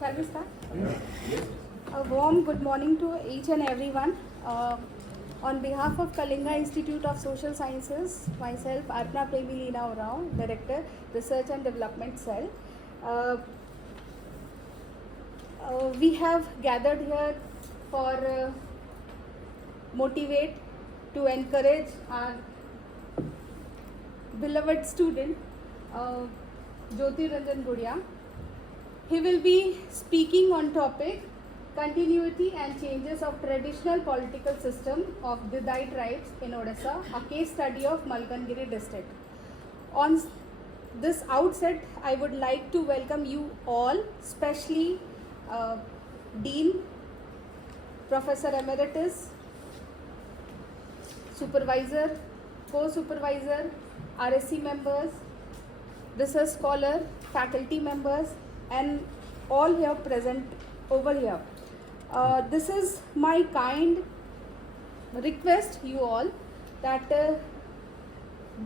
Shall we start? Yes. A warm good morning to each and everyone. On behalf of Kalinga Institute of Social Sciences, myself, Arna Premilina Rao, Director, Research and Development Cell. We have gathered here for motivate, to encourage our beloved student, Jyotiranjan Gudia. He will be speaking on topic continuity and changes of traditional political system of Didayi tribes in Odisha, a case study of Malkangiri district. On this outset, I would like to welcome you all, especially Dean, Professor Emeritus, Supervisor, Co-Supervisor, RSC members, research scholar, faculty members, and all here present over here. This is my kind request you all that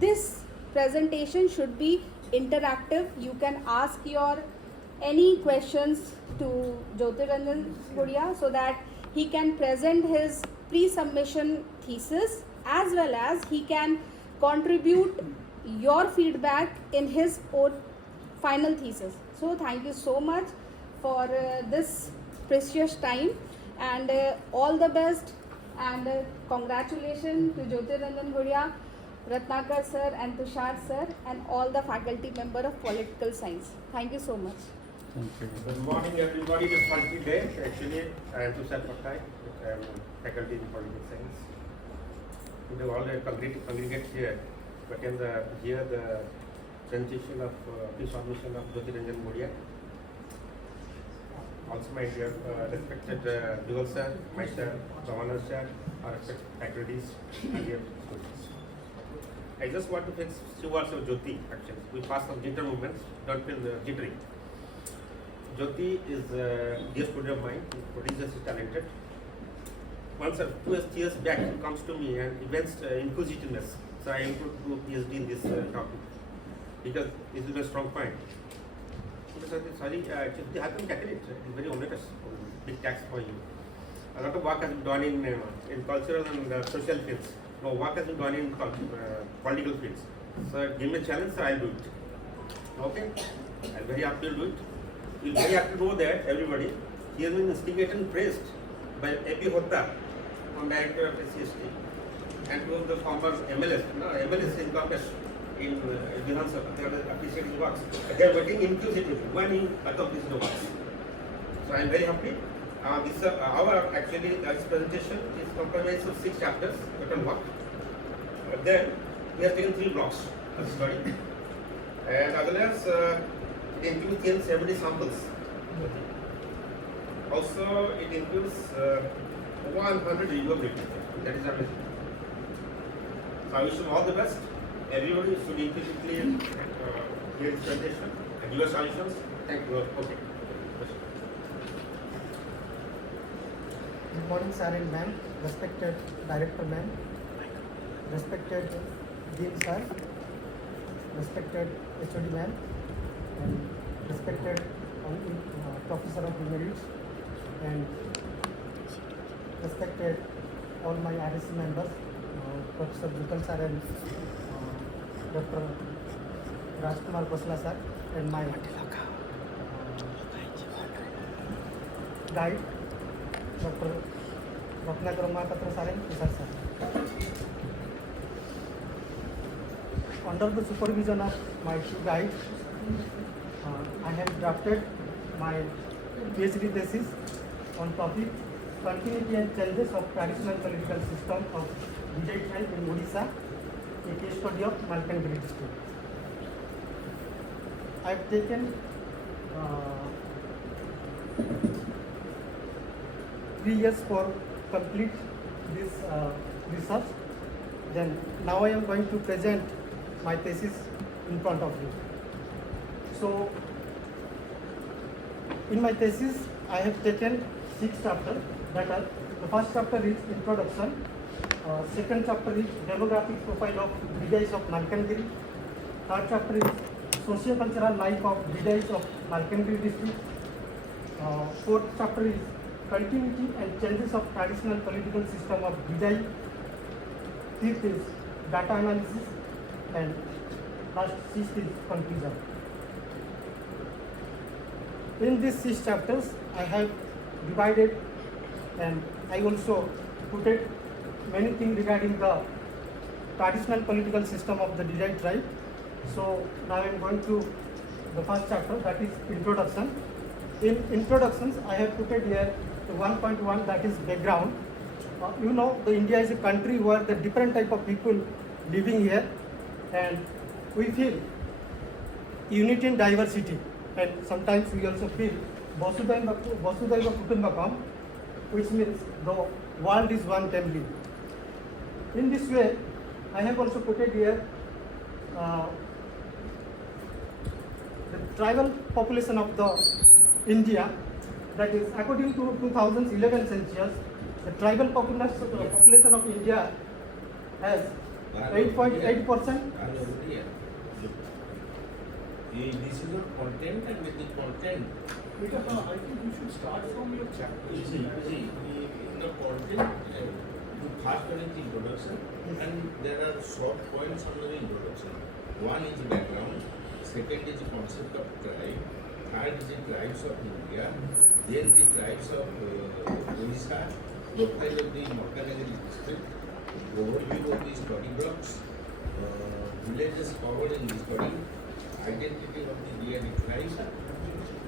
this presentation should be interactive. You can ask your any questions to Jyotiranjan Gudia so that he can present his pre-submission thesis as well as he can contribute your feedback in his own final thesis. So thank you so much for this precious time, and all the best, and congratulations to Jyotiranjan Gudia, Ratnakar sir and Tushar sir and all the faculty member of political science. Thank you so much. Thank you. Good morning everybody. It's Faculty Day. Actually, I am Tusarkant Pattnaik. I am faculty in political science. We all congregate here to attend the presentation of pre-submission of Jyotiranjan Gudia. Also my dear respected Dual sir, my sir, Governor sir, our respected faculties and dear students. I just want to fix few words of Jyoti actually. We pass some jitter movements, don't feel jittery. Jyoti is a dear student of mine, prodigiously talented. Once 2 years back, he comes to me and evinced inquisitiveness. So I am to do Ph.D. in this topic because this is a strong point. Sorry, Jyoti, how can you tackle it? It's very onerous, big tax for you. A lot of work has been done in cultural and social fields. No work has been done in political fields. So give me a challenge, so I'll do it. Okay? I'm very happy to do it. You'll very happy to know that everybody, he has been instigated and praised by A.P. Hotta, on director of SCST, and to the former MLS. MLS is Congress in Vidhan Sabha. They are appreciating works. They are working inclusively when he accomplishes the works. So I am very happy. This presentation is comprised of 6 chapters that can work. Then we have taken 3 blocks of study, and as well as it includes 70 samples. Also, it includes 100 review papers. That is amazing. So I wish you all the best. Everybody should intuitively hear this presentation and give us solutions. Thank you. Okay. Good morning, sir and ma'am, respected director ma'am, respected dean sir, respected HOD ma'am, and respected professor of emeritus, and respected all my RSC members, Professor Bhubaneswar sir and Dr. Rajkumar Kosla sir, and my guide, Dr. Ratnakar Mohapatra sir and Tusarkant sir. Under the supervision of my 2 guides, I have drafted my Ph.D. thesis on topic continuity and changes of traditional political system of Didayi tribe in Odisha, a case study of Malkangiri district. I have taken 3 years for complete this research. Then now I am going to present my thesis in front of you. So in my thesis I have taken 6 chapters. That are, the first chapter is introduction, second chapter is demographic profile of Didayis of Malkangiri, third chapter is socio-cultural life of Didayis of Malkangiri district, Fourth chapter is continuity and changes of traditional political system of Didayi. Fifth is data analysis, and last sixth is conclusion. In these 6 chapters, I have divided, and I also put it many things regarding the traditional political system of the Didayi tribe. So now I am going to the first chapter, that is introduction. In introductions, I have put it here the 1.1, that is background. You know, the India is a country where the different type of people living here, and we feel unity in diversity, and sometimes we also feel Vasudhaiva Kutumbakam, which means the world is one family. In this way, I have also put it here the tribal population of the India, that is according to 2011 census, the tribal population of India has 8.8%. This is not content, and with the content, I think you should start from your chapter. you see, in the content, you first one is the introduction, and there are short points under the introduction. One is background, second is the concept of tribe, third is the tribes of India, then the tribes of Odisha, profile of the Malkangiri district, overview of the study blocks, villages covered in the study, identity of the Didayi tribe,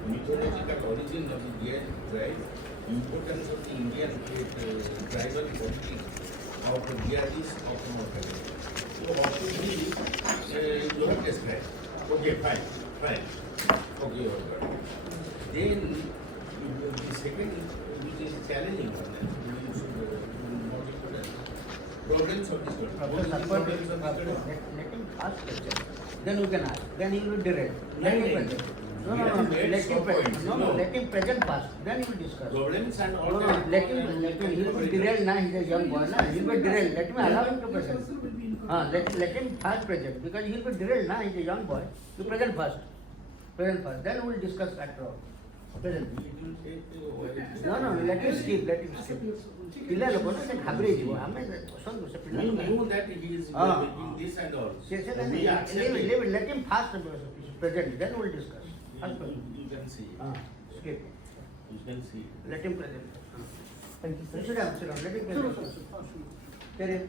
mythological origin of the Didayi tribe, importance of the Indian tribal politics of the Didayis of Malkangiri. So up to this, you have described. Okay, fine. Okay, all right. Then the second, which is challenging for them, we should more important. Problems of the study. What is the problems of the study? Let him ask questions. Then you can ask. Then he will direct. Let him present. No, let him present. No, let him present first. Then he will discuss. Problems and all No, that. let him. He will be derailed now. He is a young boy. He will be derailed. Let him allow him to present. Let him first present, because he will be derailed now. He is a young boy. You present first. Then we will discuss after all. Present. No, let him skip. ପିଲା ଲୋକ ନା ସେ ଘାବରେଇ ଯିବ ଆମେ ଶୁଣନ୍ତୁ ସେ ପିଲା We knew that he is making this and all. We accept it. let him first present, then we will discuss. You can see. Skip. You can see. Let him present. Thank you, sir. Sit down, let him present. Tell him.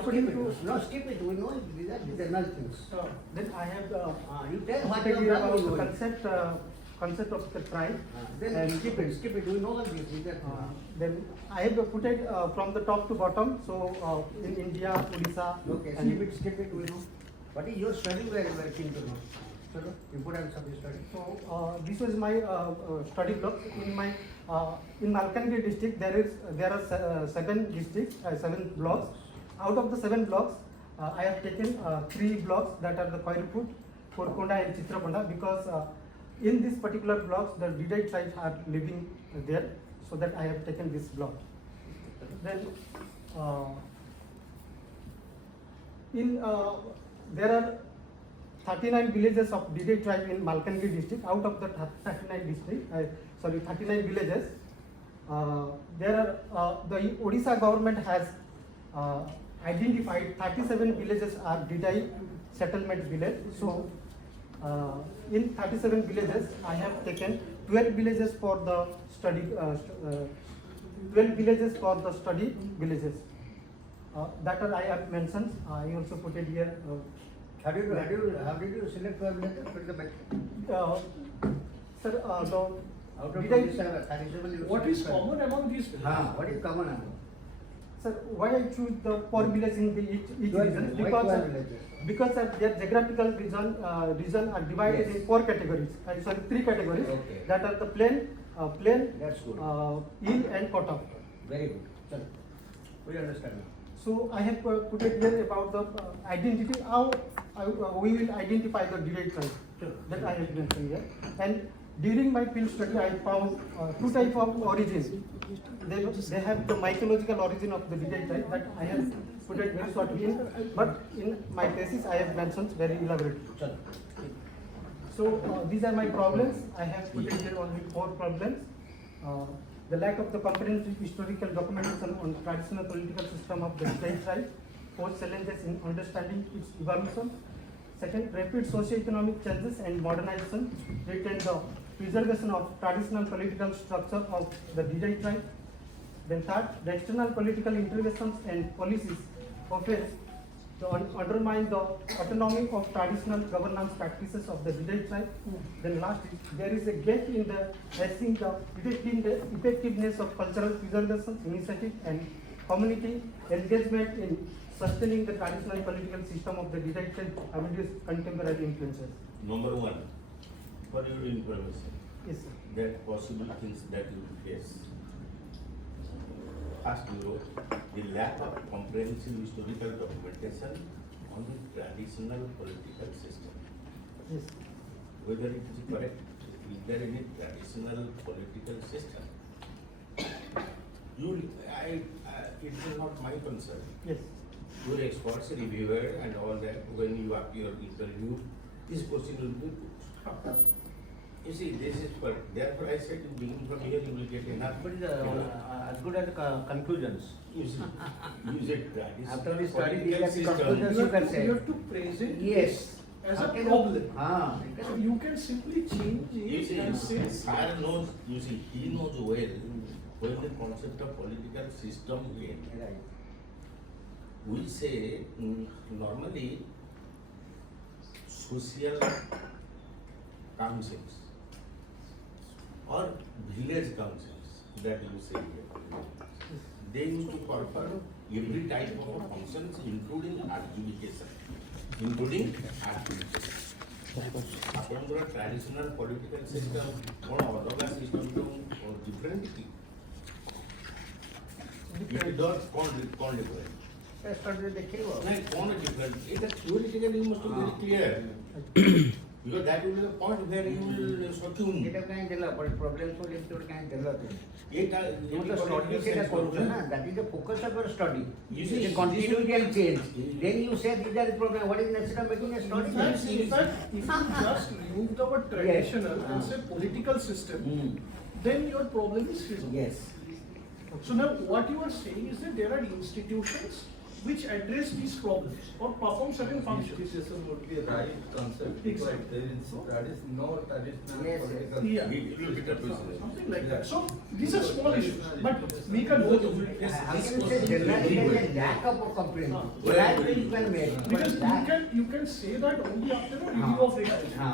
According to No, skip it. We know these are internal things. then I have You tell what put you here have about done. the concept of the tribe. Then skip it. We know all these things. Then I have put it from the top to bottom. So in India, Odisha, Okay, and skip it. We know. What is your study? We are very keen to know. Chalo, importance of the study. so this was my study block. In my in Malkangiri district, there are 7 districts, 7 blocks. Out of the 7 blocks, I have taken 3 blocks that are the Koilput, Korkonda, and Chitrakonda, because in this particular blocks the Didayi tribes are living there, so that I have taken this block. Then there are 39 villages of Didayi tribe in Malkangiri district. Out of the 39 villages, there are the Odisha government has identified 37 villages are Didayi settlement village. So in 37 villages, I have taken 12 villages for the study. 12 villages for the study villages. That are I have mentioned. I also put it here. How did you select 12 letters? Put the back. Sir, the Out of Didayi- 37, you What is select 12. common among these? What is common among? Sir, why I choose the 4 villages in the each 12 region? villages. Why Because 12 villages? because their geographical region are divided Yes. in 4 categories. Sorry, 3 categories. Okay. That are the plain, That's good. hill, and bottom. Very good. Chalo. We understand now. So I have put it here about the identity. How we will identify the Didayi tribe. Sure. That I have mentioned here. And during my field study, I found 2 types of origins. They have the mythological origin of the Didayi tribe that I have put it very shortly in. But in my thesis, I have mentioned very elaborately. Chalo. So these are my problems. I have put it here only 4 problems. The lack of the comprehensive historical documentation on traditional political system of the Didayi tribe pose challenges in understanding its evolution. Second, rapid socio-economic changes and modernization threaten the preservation of traditional political structure of the Didayi tribe. Then third, the external political interventions and policies often undermine the autonomy of traditional governance practices of the Didayi tribe. Then last, there is a gap in the assessing the effectiveness of cultural preservation initiative and community engagement in sustaining the traditional political system of the Didayi tribe amidst contemporary influences. Number one, for your information, Yes, sir. that possible things that you face. First, you wrote the lack of comprehensive historical documentation on the traditional political system. Yes. Whether it is correct, is there any traditional political system? It is not my concern. Yes. Your experts, reviewer, and all that, when you appear interview, this question will be put. You see, this is for, therefore I said, beginning from here, you will get enough. But as good as conclusions. You see, you said traditional After we study political these system. conclusions, you can say. You have to present Yes. as a Okay. problem. Ah. So you can simply change You it and say. see, sir knows, you see, he knows well when the concept of political system came. Right. We say normally social councils or village councils that you say here. They used to perform every type of functions including adjudication. ଆପଣଙ୍କର traditional political system କ'ଣ ଅଲଗା system ଠୁ different କି? It does କ'ଣ different? Study ଦେଖେଇବ। ନାଇଁ କ'ଣ different? ଏଇଟା theoretically you must be very clear. Because that will be the point where you will subsume. ଏଇଟା କାହିଁ ଦେଲ ପ୍ରୋବ୍ଲେମ୍ ସବୁ ଯେମିତି ଗୋଟେ କାହିଁ ଦେଲ ତୁମେ? ଏଇଟା You to study that କରୁଛ ନା, that is the focus of your study. You see, the continuity and change. Then you say these are the problem. What is necessary of making a study? In fact, if you just remove the word traditional and say political system, then your problem is resolved. Yes. So now what you are saying is that there are institutions which address these problems or perform certain functions. Institution would be a right concept. Exactly. There is no traditional Yes, political. Yeah. It will be the process. Something like that. So these are small issues, but make a note of it. How can you say generally there is a lack of comprehension? That will you can make. Because But you can say that only after a review of regulation.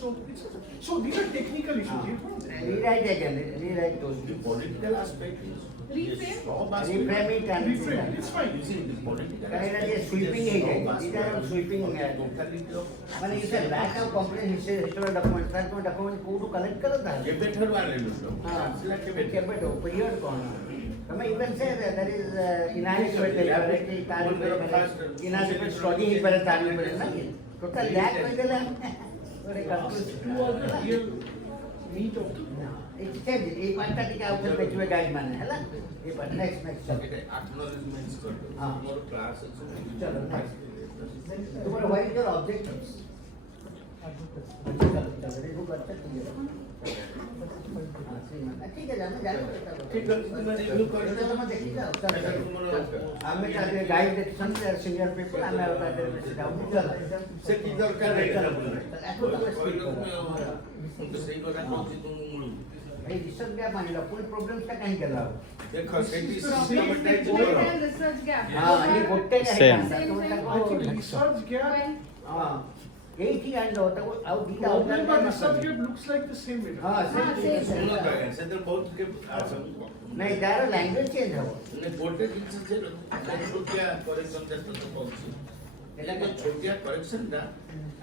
So these are technical issues. Rewrite again. Rewrite those. The political aspect is Reframe? stop asking. Reframe it and Reframe, it's fine. You see, the political Correct, aspect yes, sweeping is agent. stop These asking are sweeping of the agent. totality of ମାନେ you say lack of comprehension historical document. ତାର ତୁମେ document କୋଉଠୁ collect କର ତାହେଲେ? କେବେଠାରୁ ଆଣିଲୁ ତ? ହଁ, ଆସିଲା କେବେଠାରୁ? କେବେଠୁ? period କ'ଣ? ତମେ you can say that there is inadequate ହେଇପାରେ, ତାର ଉପରେ inadequate study ହେଇପାରେ ତାର ଉପରେ ନା କି? Total lack କହିଦେଲେ ଗୋଟେ conclusion Real meat of ଏଇ ପାର୍ଟଟା ଟିକେ ଆଉ ଥରେ ଦେଖିବେ ଗାଇଡ୍ ମାନେ ହେଲା ଏଇ ପାର୍ଟ ନେକ୍ସଟ ଏଇଟା acknowledgements କରିଦो। ହଁ। ମୋର class ଅଛି। ଚलो next। ତୁମର what is your objectives? चलो रेगू करते ठीक है ଆମେ ଜାଣିଛୁ ଠିକ ଅଛି, ତୁମେ review କରିଦିଅ। ତମେ ଦେଖି ଯାଅ ଆମେ ତାହେଲେ ଗାଇଡ୍ ଦେଖିଛନ୍ତି ସିନିୟର ପିପଲ ଆମେ ଆଉ ତାହେଲେ ବେଶୀ ଯାଉଛୁ ସେ କି ଦରକାର ଆକୁ ତମେ speak କର। ମୁଁ ତ ସେଇ କଥା କହୁଛି ତୁମକୁ ମୂଳରୁ। ଏଇ ରିସର୍ଚ୍ଚ ଗ୍ୟାପ୍ ଆଣିଲ ପୁଣି ପ୍ରୋବ୍ଲେମ୍ସଟା କାହିଁକି ହେଲା ଆଉ ଦେଖ ସେଠି Problem is systematic point କର। and research gap. ହଁ ଇଏ ଗୋଟେ Same. I think research gap. ହଁ ଏଇଠି ଆଣିଲ ତାକୁ ଆଉ ଦିଟା Problem but research gap looks like the same way. ହଁ same. ଶୁଣ ଆଜ୍ଞା, ସେଥିରେ ବହୁତ ନାଇଁ ତାର ଲାଙ୍ଗୁଏଜ ଚେଞ୍ଜ ହବ ଗୋଟେ ଜିନିଷ ଯେ ଛୋଟିଆ କରେକ୍ସନ ଯାକ ତ କହୁଛି ଏଇଟା ଛୋଟିଆ କରେକ୍ସନଟା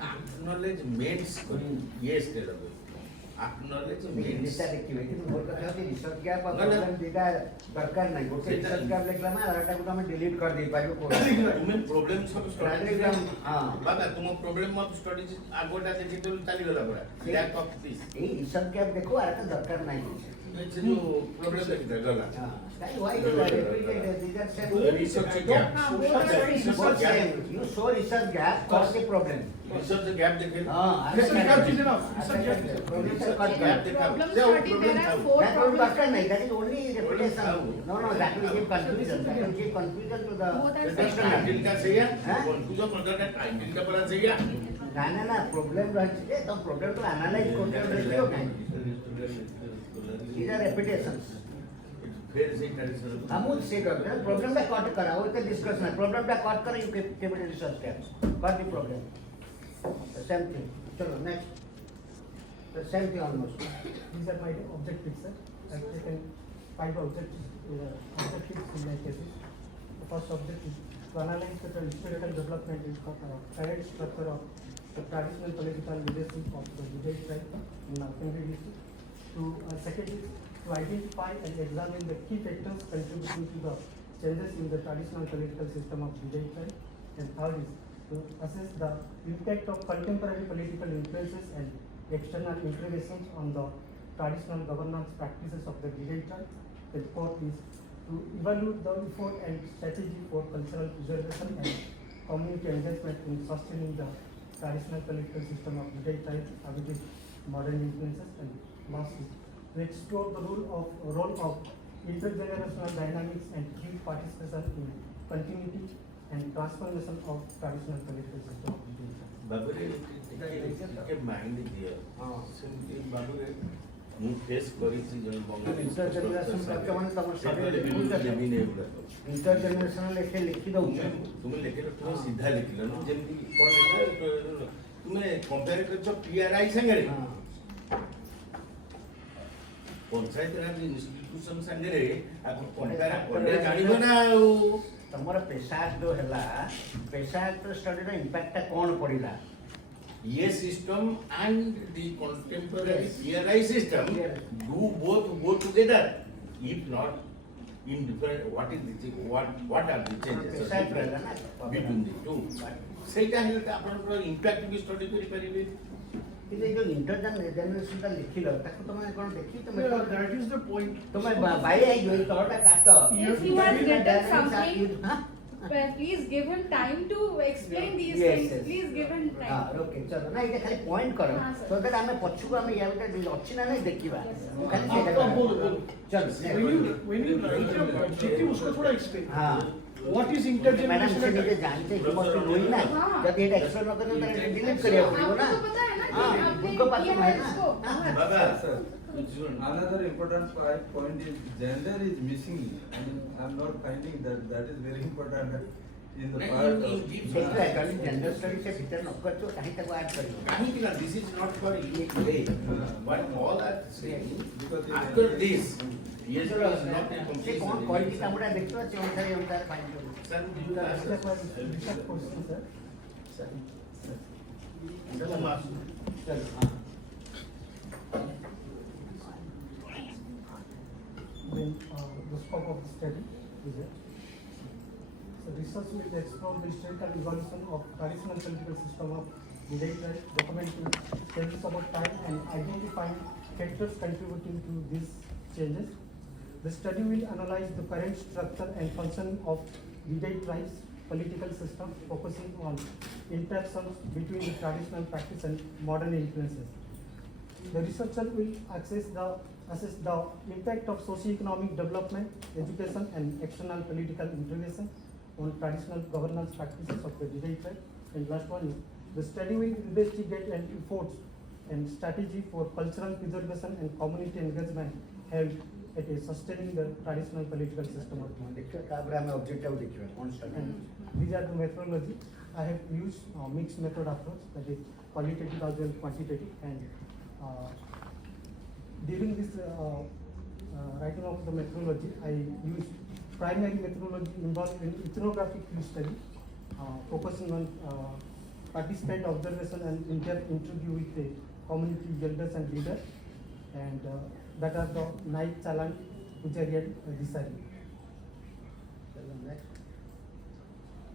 ଆକ୍ନଲେଜମେଣ୍ଟସ୍ କରି ୟେସ୍ ଦେଲା ଆକ୍ନଲେଜମେଣ୍ଟସ୍ ଜିନିଷଟା ଦେଖିବେ କିନ୍ତୁ ମୋର କଥା ହେଉଛି ରିସର୍ଚ୍ଚ ଗ୍ୟାପ୍ ଆଉ ନା, ନା। ପ୍ରୋବ୍ଲେମ୍ ଦିଟା ଦରକାର ନାହିଁ ଗୋଟେ ସେଇଟା- ରିସର୍ଚ୍ଚ ଗ୍ୟାପ୍ ଲେଖିଲା ମାନେ ଆରଟାକୁ ତମେ ଡିଲିଟ୍ କରିଦେଇପାରିବ ତୁମେ ପ୍ରୋବ୍ଲେମ ସବୁ ଷ୍ଟଡି ହଁ ବାବା ତୁମ ପ୍ରୋବ୍ଲେମ ଅଫ ଷ୍ଟଡି ଆଗଟା ଦେଖିଦେଲୁ ଚାଲିଗଲା ପୁରା ଲ୍ୟାକ୍ ଅଫ ଦିସ୍ ଏଇ ରିସର୍ଚ୍ଚ ଗ୍ୟାପ୍ ଦେଖୁ ଆରଟା ଦରକାର ନାହିଁ ସେ ଯୋଉ ପ୍ରୋବ୍ଲେମ ଦେଖିଥା ଗଲା Why you repeated? These are same. research gap Both same. You show research gap, cause the problem. research gap ଦେଖେ Research gap is enough. Research gap is enough. Research gap. gap ଦେଖା Problem ସେ ଆଉ study, problem there are ଥାଉ। four That will problem concern studies. that is only repetition. No, that will give confusion. That will give confusion to the Both are ସେଟା same. title ଟା ସେଇଆ ହାଁ? Confusion ମତଲବ title ଟା ପରା ସେଇଆ ନା problem ରହିଛି ଯେ ତ problem to analyze କରୁଛ ଦେଖିବ କାଇଁ? These are repetitions. ଫେର ସେଇ traditional हम से करते हैं प्रॉब्लम का कट करा वो तो डिस्कस ना प्रॉब्लम का कट करा यू केवल research caps cut the problem same thing चलो next the same thing almost These are my objectives, sir. I've taken 5 objectives in my thesis. The first objective is to analyze the historical development in current structure of the traditional political leadership of the Didayi tribe in Malkangiri district. Second is to identify and examine the key factors contributing to the changes in the traditional political system of Didayi tribe. And third is to assess the impact of contemporary political influences and external interventions on the traditional governance practices of the Didayi tribe. The fourth is to evaluate the effort and strategy for cultural preservation and community engagement in sustaining the traditional political system of Didayi tribe amid its modern influences. And last is to explore the role of intergenerational dynamics and youth participation in continuity and transformation of traditional political system of Didayi tribe. ବାବୁରେ ଟିକେ mind ଦିଅ ସେମିତି ବାବୁରେ ମୁଁ face କରିଛି ଜଣେ Intergenerational ବର୍ତ୍ତମାନ ତମର Bengali intergenerational ଲେଖି ଦଉଛ ତୁମେ ଲେଖିଲ ତୁମେ ସିଧା ଲେଖିଲ ନା ଯେମିତି କ'ଣ ଲେଖିଲ ତୁମେ କମ୍ପେୟାର କରିଛ PRI ସାଙ୍ଗରେ ପଞ୍ଚାୟତ ରାଜ ଇନଷ୍ଟିଟ୍ୟୁସନ ସାଙ୍ଗରେ ଆକୁ କମ୍ପେୟାର କଲେ ଜାଣିବ ନା ଆଉ ତମର ପେସାର ଯୋଉ ହେଲା ପେସାର ଷ୍ଟଡିର ଇମ୍ପାକ୍ଟଟା କ'ଣ ପଡ଼ିଲା? ये system and the contemporary PRI system do both go together. If not, in different, what is the what are the changes between the two? ସେଇଟା ହେଲେ ଆପଣଙ୍କର ଇମ୍ପାକ୍ଟ ବି ଷ୍ଟଡି କରିପାରିବେ। କିନ୍ତୁ ଏଇ ଯୋଉ ଇଣ୍ଟରଜେନେରେସନଟା ଲେଖିଲ ତାକୁ ତମେ କ'ଣ ଦେଖି ତମେ Yeah, that is the point. ତମେ ବାଇ ହେଇଯିବ ଏଇ ତଳଟା କାଟ If you have written ହାଁ? something, please give him time to explain these Yes, things. yes. Please give him ହଁ time. ଓକେ ଚलो ନା ଏଇଟା ଖାଲି ପଏଣ୍ଟ କର ହଁ, sir. ସୋ ଦ୍ୟାଟ୍ ଆମେ ପଛକୁ ଆମେ ୟା ଭିତରେ ଅଛି ନା ନାହିଁ ଦେଖିବା Yes. ମୁଁ ଖାଲି ସେଇଟା आपका बोल बोल ଚଲ when you write your objective उसको थोड़ा explain. हाँ What is मैडम से intergenerational? नीचे जानते ही मस्त लोई ना हाँ। जब ये एक्सप्लेन न करें तो डिलीट करिए पड़ेगा ना आपको तो पता है ना हाँ, कि आपने उनको पता किया है है ना। इसको। हाँ। ବାବା Sir, another important point is gender is missing. I mean, I'm not finding that is very important in the No, part you of. give देखो एक्चुअली जेंडर स्टडी से भीतर न कर तो कहीं तक ऐड करिए କାହିଁକି ନା this is not for today, but all are saying Because after this, yes, चलो is not a से complete कौन कॉल की कामड़ा देखते हो से अनुसार फाइंड करो Sir, do you That ask is us? my research question, sir. चलो माफ चलो हाँ Then the scope of the study is it. So research will explore the historical evolution of traditional political system of Didayi tribe, documenting changes over time and identifying factors contributing to these changes. The study will analyze the current structure and function of Didayi tribe's political system, focusing on interactions between the traditional practice and modern influences. The researcher will assess the impact of socio-economic development, education, and external political intervention on traditional governance practices of the Didayi tribe. And last one is the study will investigate and efforts and strategy for cultural preservation and community engagement held at a sustaining the traditional political system of Didayi. देखिए तापर हमें objective देखिए कौन सा And these are the methodology. I have used mixed method approach, that is qualitative as well as quantitative. And during this writing of the methodology, I used primary methodology involved in ethnographic field study, focusing on participant observation and interview with the community elders and leaders, and that are the Naik Chalan, Pujari and Disari.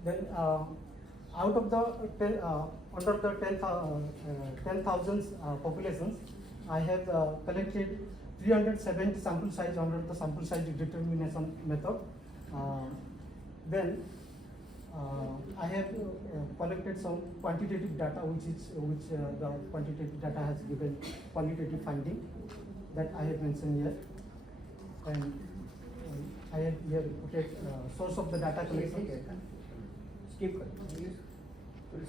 Then out of the under the 10,000 populations, I have collected 370 sample size under the sample size determination method. Then I have collected some quantitative data, which the quantitative data has given qualitative finding that I have mentioned here, and I have here put source of the data collection. Skip.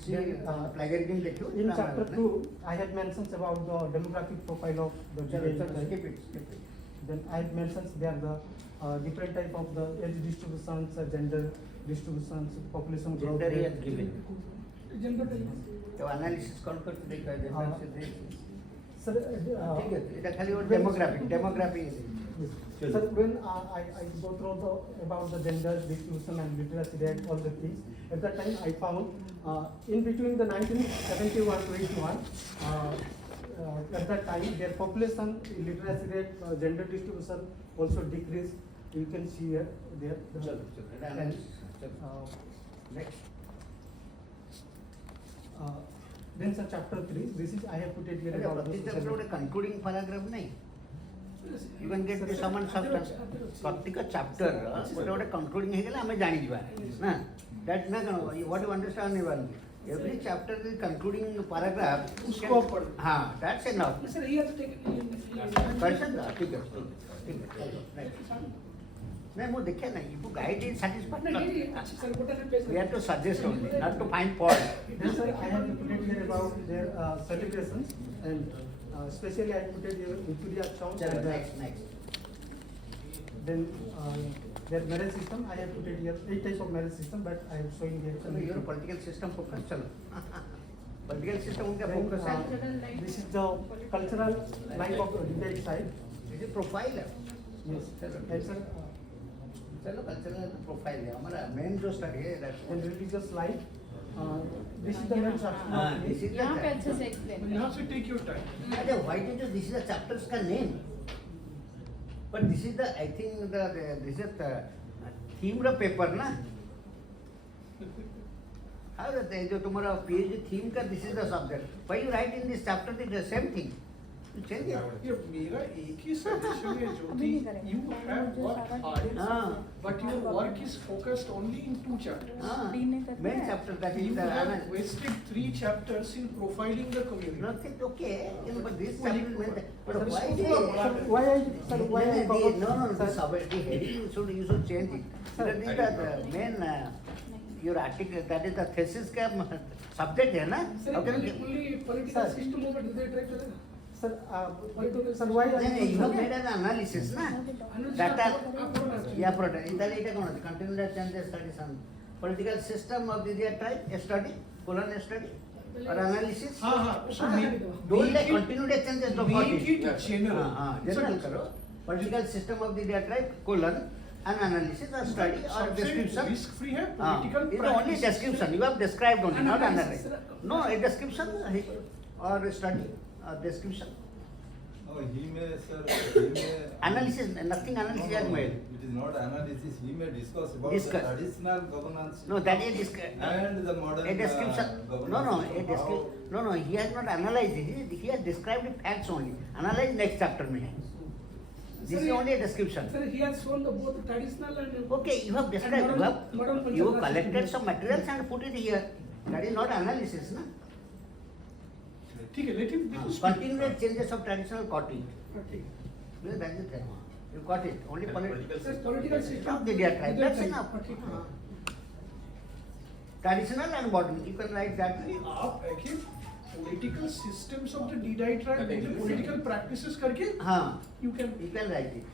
Then, Plagiarism देखो. in chapter 2, I had mentions about the demographic profile of the Didayi tribe. Skip it. Then I had mentions there the different type of the age distributions, gender distributions, population growth Gender he rate. has given. तो analysis कौन करते देखा Sir, ठीक है इधर खाली वो demography yes. Sir, when I go through about the gender distribution and literacy rate, all the things, at that time I found in between the 1971 to 81, at that time their population, literacy rate, gender distribution also decreased. You can see here, there. And, next. then sir, chapter 3, this is I have put it here about the This is social- a concluding paragraph नहीं. You can get this someone practical chapter. Whatever concluding है क्या हमें जानी जुआ ना. That ना करो. What you understand नहीं वाली. Every chapter is concluding paragraph. उसको पढ़. हाँ, that's enough. Sir, he has taken. Person दा ठीक है. नहीं वो देखिए ना ये guide is satisfied. We have to suggest only, not to find fault. Then sir, I have put it here about their celebrations, and especially I put it here Victoria songs चलो and next. then their marriage system. I have put it here 8 types of marriage system, but I am showing here. चलो your political system focus चलो. Political system उनका Then, focus है. this is the cultural life of the Didayi side. This is profile है. Yes. चलो. And sir, चलो cultural profile है हमारा main जो study है that's and religious life. This is the main section of this is यहाँ पे the अच्छे से explain यहाँ से take your time. अरे why did you this is the chapters का name but this is the I think this is the theme का paper ना how that है जो तुम्हारा PhD theme का this is the subject why you write in this chapter the same thing you change it ये मेरा एक ही suggestion है अभी नहीं ज्योति, करेंगे। you have worked hard, हाँ but your work is focused only in 2 chapters. हाँ D ने करना main है। chapter that is You the have wasted 3 chapters in profiling the community. nothing okay you know, but this Well, chapter meant but sir, why इसको they थोड़ा बढ़ा Sir, why I sir, why I forgot- no sir, this subject the heading you should change it because this is the main your article that is the thesis का subject है ना how can you political Sir. system over the track करेगा. sir, sir, why I नहीं you have made an analysis ना data yeah product इधर इधर कौन है continuous changes studies on political system of the tribe a study colon a study or analysis हाँ हाँ उसको don't like continuous changes don't got make it general. हाँ general करो political system of the tribe colon an analysis or study or description risk free है हाँ, political it's only practice. description. You have described only, not Analysis. analysis. No, a description or a study or description. Oh, he may, sir, he may. Analysis, nothing analysis has made. It is not analysis, he may discuss about Discuss. the traditional governance. No, that is And the modern. a description. Governance. No, no, a How- description. No, he has not analyzed it. He has described the facts only. Analyze next chapter में है. This is only a description. Sir, he has shown the both traditional and. Okay, you have described. You have collected some materials and put it here. That is not analysis, na? ठीक है, let him speak. Continuous changes of traditional cottage. ठीक है. That is it. You got it. Only political. Sir, political system. Of the tribe. That's enough. ठीक है. Traditional and modern. You can write that. नहीं, आप देखिए political systems of the Didayi tribe, political practices करके हाँ. you can. You can write it.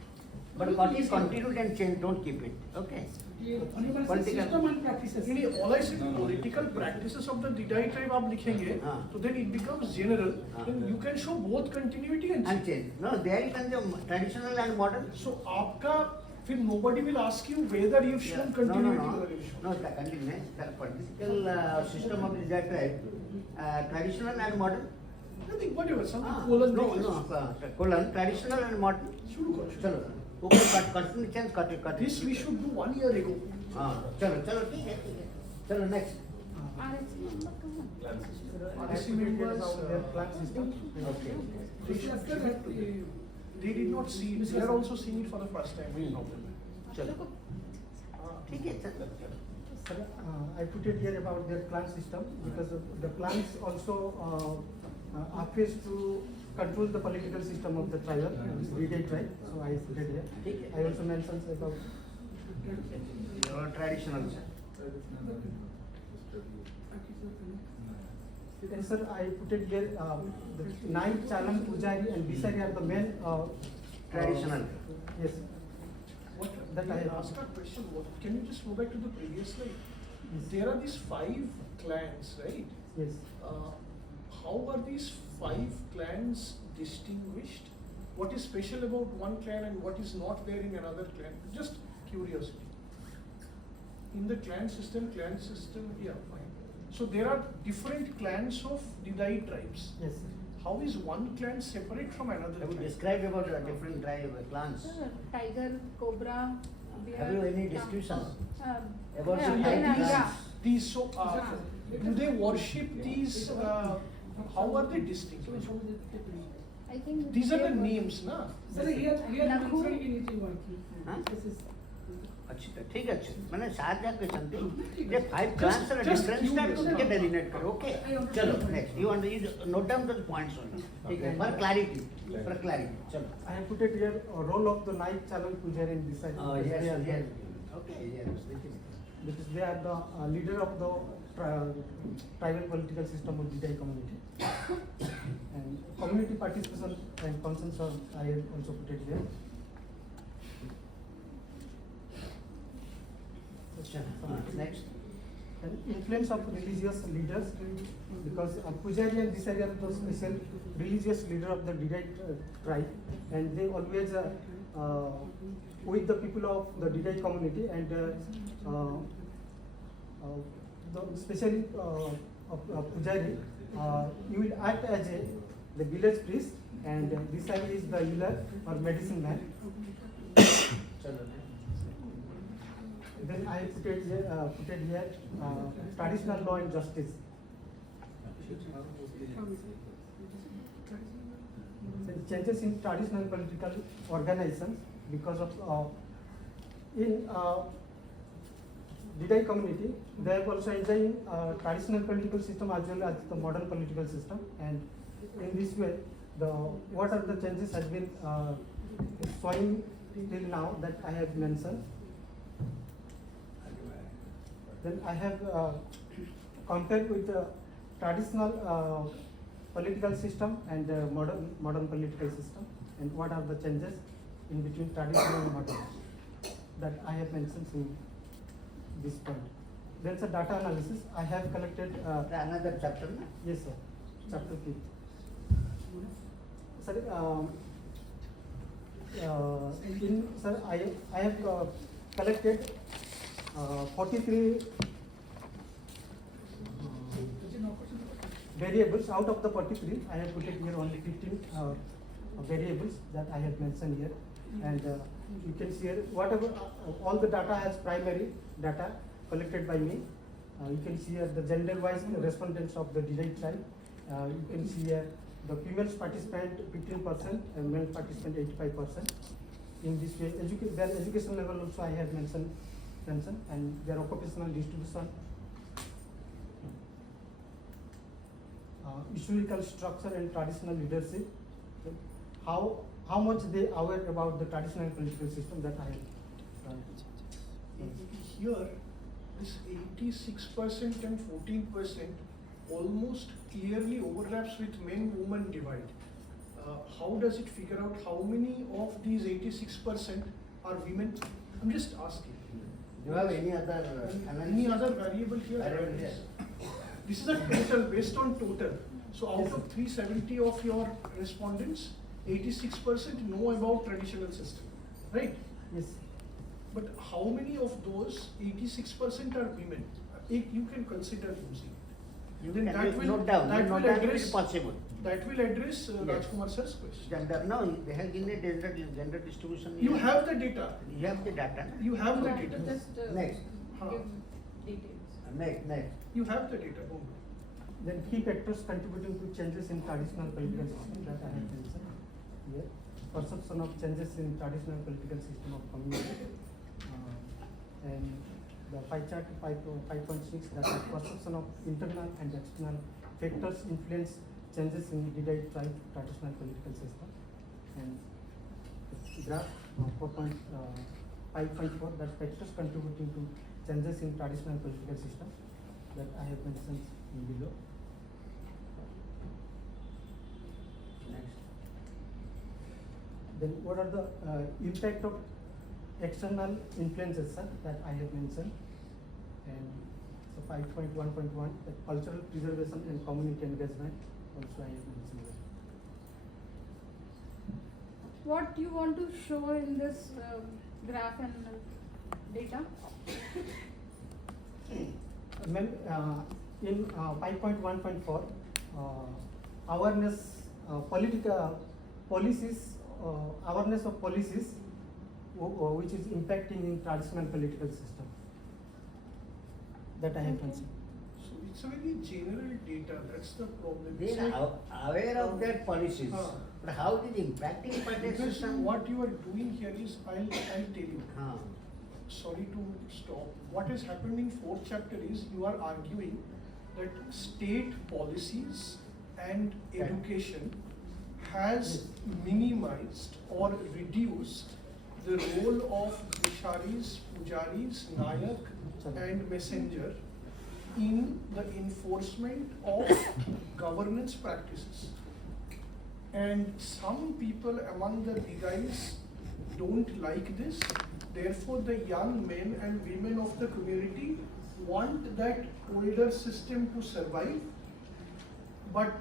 But what is continued and change, don't keep it. Okay. Political. System and practices. नहीं, all I said political practices of the Didayi tribe आप लिखेंगे, हाँ. तो then it becomes general. हाँ. Then you can show both continuity and And change. No, there you can do traditional and modern. So आपका फिर nobody will ask you whether you've shown No, continuity no, no. or you've shown. No, the continuous, the political system of the tribe, traditional and modern. Nothing, whatever, something Ah, colon. no, colon, traditional and modern. शुरू करो. चलो, okay, cut, continue change, cut it, cut it. This we should do 1 year ago. हाँ, चलो, ठीक है. चलो, next. RSC member कहाँ? RSC members, their plan system. Okay. This is after that, they did not see it. They are also seeing it for the first time. चलो ठीक है चलो Sir, I put it here about their clan system because the clans also appears to control the political system of the tribe, Didayi tribe. So I put it here. I also mentioned about your traditional. and sir, I put it here. The Naik, Chalam, Pujari, and Bisari are the main Traditional. Yes. What, That I have. ask a question. What, can you just go back to the previous slide? There are these 5 clans, right? Yes. How are these 5 clans distinguished? What is special about one clan and what is not there in another clan? Just curiosity. In the clan system, yeah, fine. So there are different clans of Didayi tribes. Yes, sir. How is one clan separate from another Have you clan? described about the different tribe clans? Tiger, cobra. Have you any discussion about yeah, the yeah, type yeah. clans? These so do they worship these? How are they distinguished? I think These are the they were- names, na? Sir, here Nakhu. mentioned anything one. Huh? This is अच्छी तो ठीक है अच्छी मैंने साथ जा question थी ये 5 clans are just different curious. types के डेलिनेट करो ओके चलो next you want you note down the points only ठीक है फॉर क्लैरिटी चलो I have put it here. Role of the Naik, Chalam, Pujari, and Bisari. yes They are yes the- okay yes Because they are the leader of the tribal political system of Didayi community. And community participation and consensus I have also put it here. next And influence of religious leaders, because Pujari and Bisari are the special religious leader of the Didayi tribe, and they always with the people of the Didayi community, and especially Pujari, you will act as the village priest, and Bisari is the healer or medicine man. Then I put it here traditional law and justice. The changes in traditional political organizations because of in Didayi community, they are also enjoying traditional political system as well as the modern political system, and in this way, what are the changes has been showing till now that I have mentioned. Then I have compared with the traditional political system and modern political system, and what are the changes in between traditional and modern that I have mentioned in this point. Then the data analysis I have collected. another chapter na? Yes, sir. Chapter 3. Sir, sir, I have collected 43 variables. Out of the 43, I have put it here only 15 variables that I have mentioned here, and you can see here whatever all the data has primary data collected by me. You can see here the gender-wise respondents of the Didayi tribe. You can see here the females participant 15% and male participant 85%. In this way, their education level also I have mentioned, and their occupational distribution, historical structure and traditional leadership. How much they aware about the traditional political system that I have. Here, this 86% and 14% almost clearly overlaps with men-woman divide. How does it figure out how many of these 86% are women? I'm just asking. Do you have any other Any other variable here? Variable here. This is a total, based on total. So out of 370 of your respondents, 86% know about traditional system, right? Yes. But how many of those 86% are women? If you can consider using it. You Then can that just will- note down, that you note will down if address- it's possible. That will address Yes. Rajkumar sir's question. Gender, no, they have given a gender distribution. You have the data. You have the data. na? You have the You have to data. just Next. Huh. give details. Next. You have the data. Oh. Then key factors contributing to changes in traditional political system that I have mentioned here. perception of changes in traditional political system of community. And the pie chart 5.6, that is perception of internal and external factors influence changes in Didayi tribe traditional political system. And graph 5.4, that factors contributing to changes in traditional political system that I have mentioned below. Next. Then what are the impact of external influences, sir, that I have mentioned? And so 5.1.1, the cultural preservation and community engagement, also I have mentioned that. What you want to show in this graph and data? Ma'am, in 5.1.4, awareness, political policies, awareness of policies which is impacting in traditional political system, that I have mentioned. So it's a very general data, that's the problem. They So- are aware of their policies, Huh. but how it is impacting political Because system? what you are doing here is, I'll tell you. Huh. Sorry to stop. What has happened in fourth chapter is you are arguing that state policies and Right. education has minimized or reduced the role of Bisharis, Pujaris, Nayak and Messenger in the enforcement of governance practices. And some people among the Didayis don't like this. Therefore, the young men and women of the community want that older system to survive, but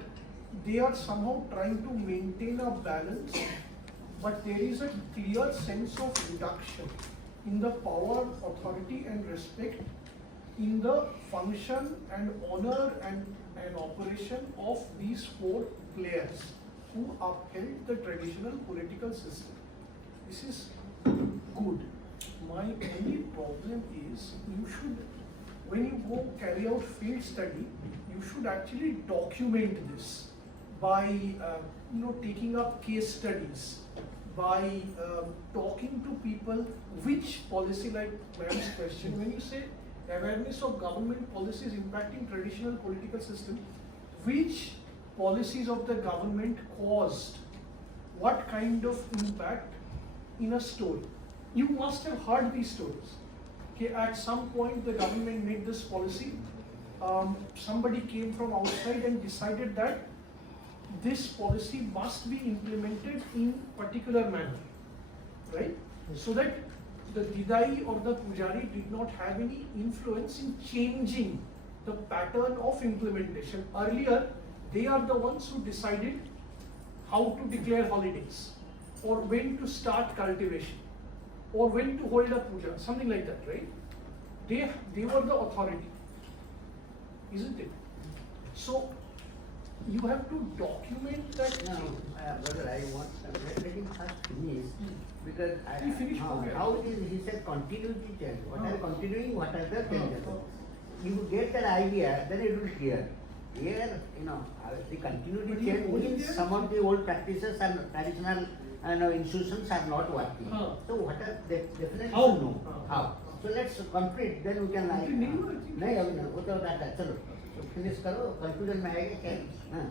they are somehow trying to maintain a balance. But there is a clear sense of reduction in the power, authority, and respect in the function and honor and operation of these four players who upheld the traditional political system. This is good. My only problem is you should, when you go carry out field study, you should actually document this by taking up case studies, by talking to people which policy, like ma'am's question, when you say awareness of government policies impacting traditional political system, which policies of the government caused what kind of impact in a story? You must have heard these stories. Okay, at some point the government made this policy. Somebody came from outside and decided that this policy must be implemented in particular manner, right? So that the Didayi or the Pujari did not have any influence in changing the pattern of implementation. Earlier, they are the ones who decided how to declare holidays, or when to start cultivation, or when to hold a puja, something like that, right? They were the authority, isn't it? So you have to document that No, change. brother, I want, let him first finish, because He finished, okay. how it is, he said continuity change, what are continuing, what are the changes? Oh. You get that idea, then it will clear. Here, the But continuity he change only means there- some of the old practices and traditional institutions are not working. Huh. So what are, definitely How? know, how. So let's complete, then we can like, नहीं हुआ, I think. नहीं अभी नहीं, वो तो data, चलो, finish करो, conclusion में आएगा क्या? हाँ.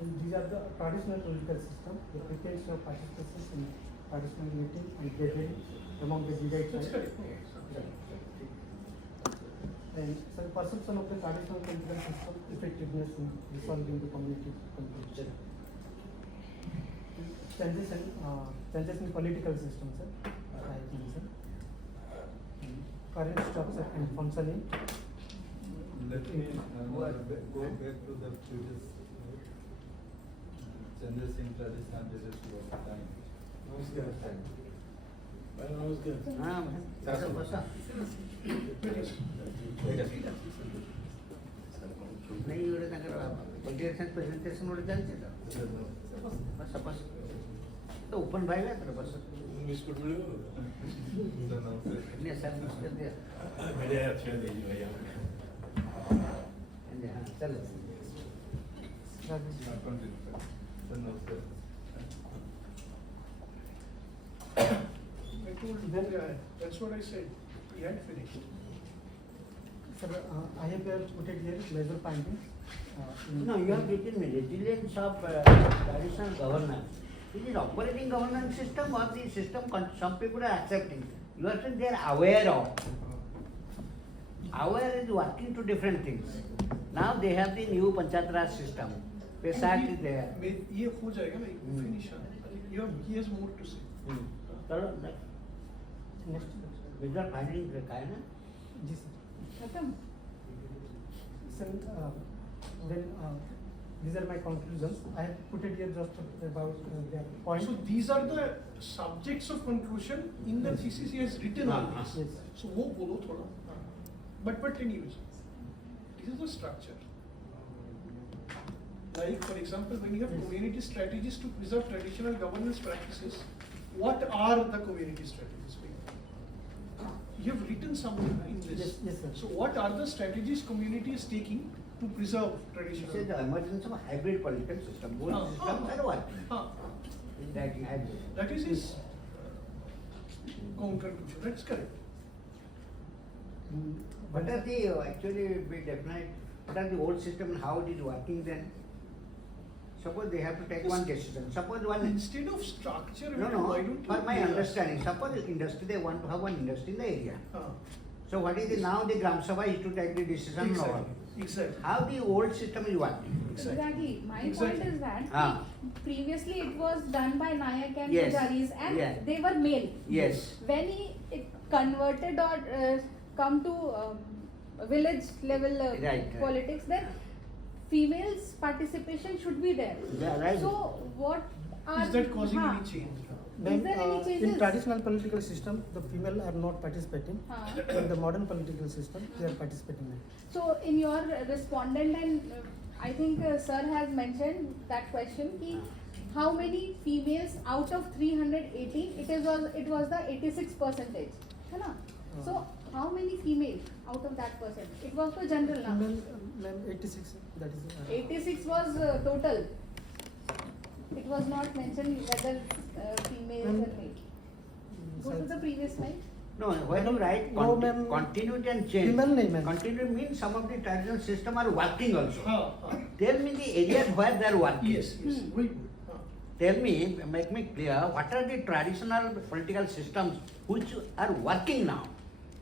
And these are the traditional political system, the frequency of participation in traditional meeting and gathering among the Didayi That's tribe. correct. And so the perception of the traditional political system effectiveness in resolving the community conflicts. Changes in political system, sir, I have mentioned. Current structure and functioning. Let me go back to the previous changes in traditional leadership of time. हाँ, बस बस नहीं एवढं नका politics presentation वर चालते बस बस तो ओपन पाहिलं तर बस नाही सर नसतं ते हां चल That is- told Then- yeah, that's what I said. He had finished. Sir, I have put it here, major findings. No, you have written resilience of traditional governance. Is it operating governance system or the system some people are accepting? You are saying they are aware of. Aware is working to different things. Now they have the new Panchayat Raj system. Pesat is there. ये हो जाएगा ना, finish. He has more to say. चलो Next. major findings रखा है ना? जी sir. खत्म. Sir, then these are my conclusions. I have put it here just about their points. So these are the subjects of conclusion in the thesis he has written on this. Yes. So वो बोलो थोड़ा. But anyways, this is the structure. Like for example, when you have community strategies to preserve traditional governance practices, what are the community strategies? You have written something in this. Yes, sir. So what are the strategies community is taking to preserve This traditional? is the emergence of hybrid political system. Both systems are working. In that hybrid. That is his conclusion. That's correct. What are the actually we define? What are the old system and how it is working then? Suppose they have to take one decision. Suppose one. Instead of structure, No, why no. don't For you my do that? understanding, suppose industry they want to have one industry in the area. Ah, So what is the now the Gram Sabha is to take the decision exactly. on Exactly. how the old system is working. Exactly. My Exactly. point is that Ah. previously it was done by Nayak and Yes. Pujaris and Yeah. they were male. Yes. When it converted or come to village level Right. politics, then females participation should be there. Yeah, right. So what are Is that causing हाँ, any change? Then, Is there any changes? in traditional political system, the female are not participating. हाँ. In the modern political system, they are participating. So in your respondent and I think sir has mentioned that question कि how many females out of 318 it was the 86%, है ना? So how many females out of that percent? It was the general now. Female, ma'am, 86. That is. 86 was total. It was not mentioned whether females and male. Go to the previous slide. No, when you write No, ma'am. continuity and change, Female nahi, ma'am. continuity means some of the traditional system are working also. हाँ, Tell me the areas where they are working. yes, yes. Very good. हाँ. Tell me, make me clear, what are the traditional political systems which are working now?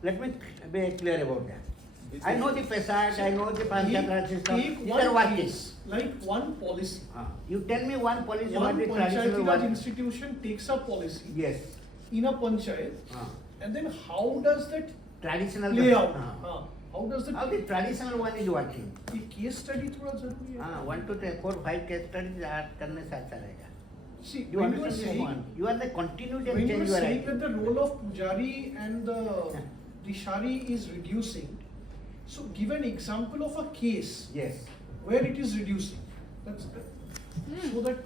Let me be clear about that. I know the PESAT, I know the Panchayat Raj system, Take these one are working. case, like one policy. You tell me one policy One what the traditional Panchayati Raj work. institution takes a policy Yes. in a panchayat, Ah. and then how does that Traditional. play out? Ah. हाँ. How does How that? the traditional one is working. ये case study थोड़ा जरूरी है. 1, 2, 3, 4, 5 case studies करने से अच्छा रहेगा. See, You when you are understand this saying, one? You are the continuity and when you change are you are saying that writing. the role of pujari and the dishari is reducing, so give an example of a case Yes. where it is reducing. That's so that.